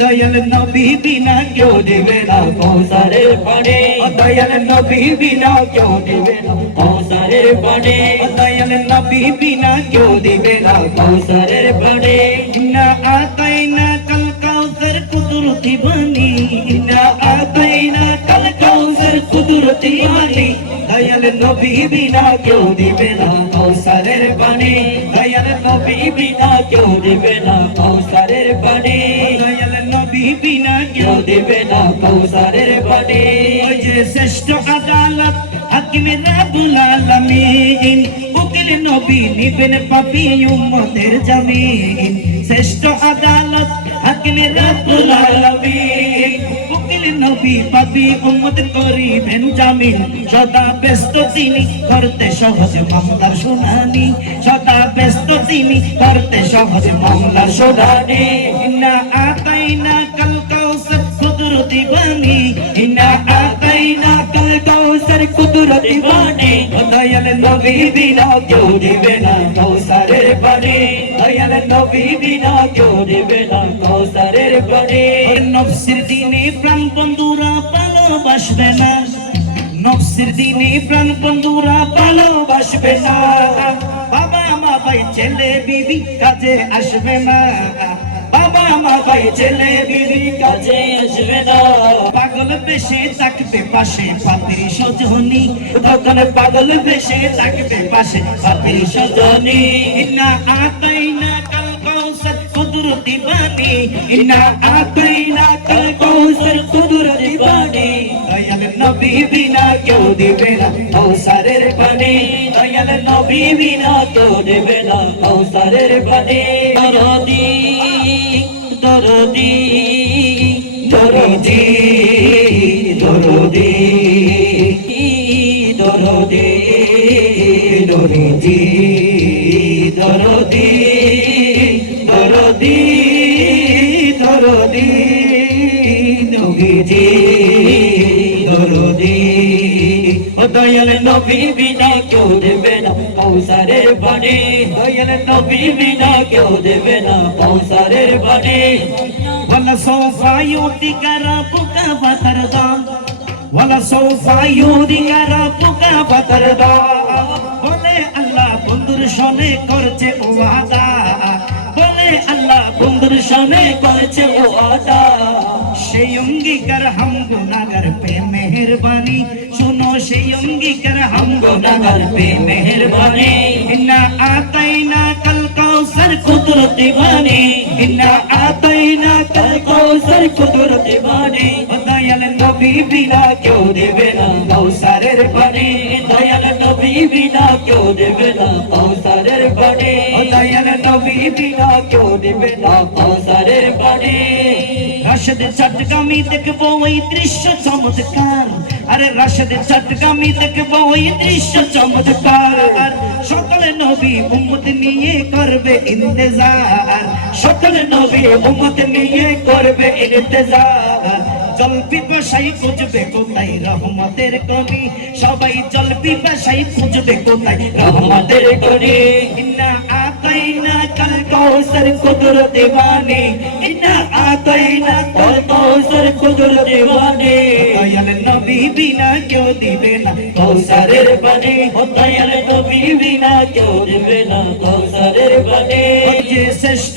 দয়াল নবী বিনা কেউ দিবে না কৌসারের পানি দয়াল নবী বিনা কেউ দিবে না কৌসারের পানি দয়াল নবী বিনা কেউ দিবে না কৌসারের পানি না আতাই না কল কৌসর কুদরতি বানি না আতাই না কল কৌসর কুদরতি বানি দয়াল নবী বিনা কেউ দিবে না কৌসারের পানি দয়াল নবী বিনা কেউ দিবে না কৌসারের পানি বিনা কেউ দিবে না কৌসারের পানি ওই যে শ্রেষ্ঠ আদালত, হাকিমে রাবুল আলামিন, উকিল নবী নিবেন পাপি উম্মতের জামিন। শ্রেষ্ঠ আদালত, হাকিমে রাবুল আলামিন, উকিল নবী পাপি উম্মত করিবেন জামিন। সদা ব্যস্ত তিনি করতে সহজ মামলার শুনানি। সদা ব্যস্ত তিনি করতে সহজ মামলার শুনানি। আতাইনা কাল কাউসার कुदरत बनी इना आईना कल कौसर कुदरत बनी। दयल नबी बिना जोड़ी बिना कौसर बने। दयल नबी बिना जोड़ी बिना कौसर बने। নফসের দিনে প্রাণ বন্ধুরা ভালোবাসবে না নফসের দিনে প্রাণ বন্ধুরা ভালোবাসবে না বাবা মা ভাই ছেলে বিবি কাজে আসবে না বাবা মা ভাই ছেলে বিবি কাজে না পাগল বেশে থাকবে পাশে পাতির সজনী। তখন পাগল বেশে থাকবে পাশে পাতির সজনী। না আতাই না কাল কৌসর কুদরতি কাল দিবে না দিবে না পানি দরদি দরদি। দরদি দরদি দরদি দরদি দরদি দরদি দরদি নবীজি দরদি। দয়াল নবী বিনা কেউ দেবে না কৌসারের বাণী। দয়াল নবী বিনা কেউ দেবে না কৌসারের বাণী। ইউতিকা রাবুকা ফাতারদা ওয়ালা সৌফা ইউতিকা রাবুকা ফাতারদা বলে আল্লাহ বন্ধুর সনে করছে ওয়াদা বলে আল্লাহ বন্ধুর সনে করছে ওয়াদা সেই অঙ্গীকার হাম গুনাগার পে মেহরবানি শুনো সেই অঙ্গীকার হাম গুনাগার পে মেহরবানি ইন্না আতাইনা কাল কৌসর কুদরতি বানি ইন্না কাল কৌসর কুদরতি দয়াল নবী বিনা কেউ দেবে না কৌসারের পানি দয়াল নবী বিনা কেউ দেবে না কৌসারের পানি দয়াল নবী বিনা কেউ দেবে না কৌসারের পানি রাশেদ চটকামি দেখব ওই দৃশ্য চমৎকার। আরে রাশেদ চটকামি দেখব ওই দৃশ্য চমৎকার। সকল নবী উম্মত নিয়ে করবে ইন্তজার। সকল উম্মত নিয়ে করবে ইন্তজার জল পিপাসাই খুঁজবে কোথায় রহমতের কমি? সবাই জল পিপাসাই খুঁজবে কোথায় রহমতের করি ইন্না আতাইনা কাল কৌসর কুদরত বানি ইন্না আতাইনা কাল কৌসর কুদরত বানি দয়াল নবী বিনা কেউ দিবে না কৌসরের বানি ও দয়াল নবী বিনা কেউ দিবে না কৌসরের বানি যে শ্রেষ্ঠ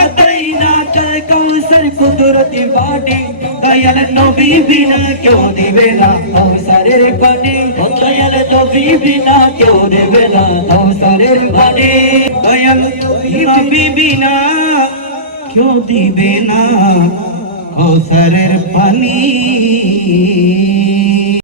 কুদরতি বাটি। দয়াল নবী বিনা কেউ দিবে না কৌসরের পানি দয়াল নবী বিনা কেউ দেবে না কৌসরের পানি দয়াল নবী বিনা কেউ দিবে না কৌসরের পানি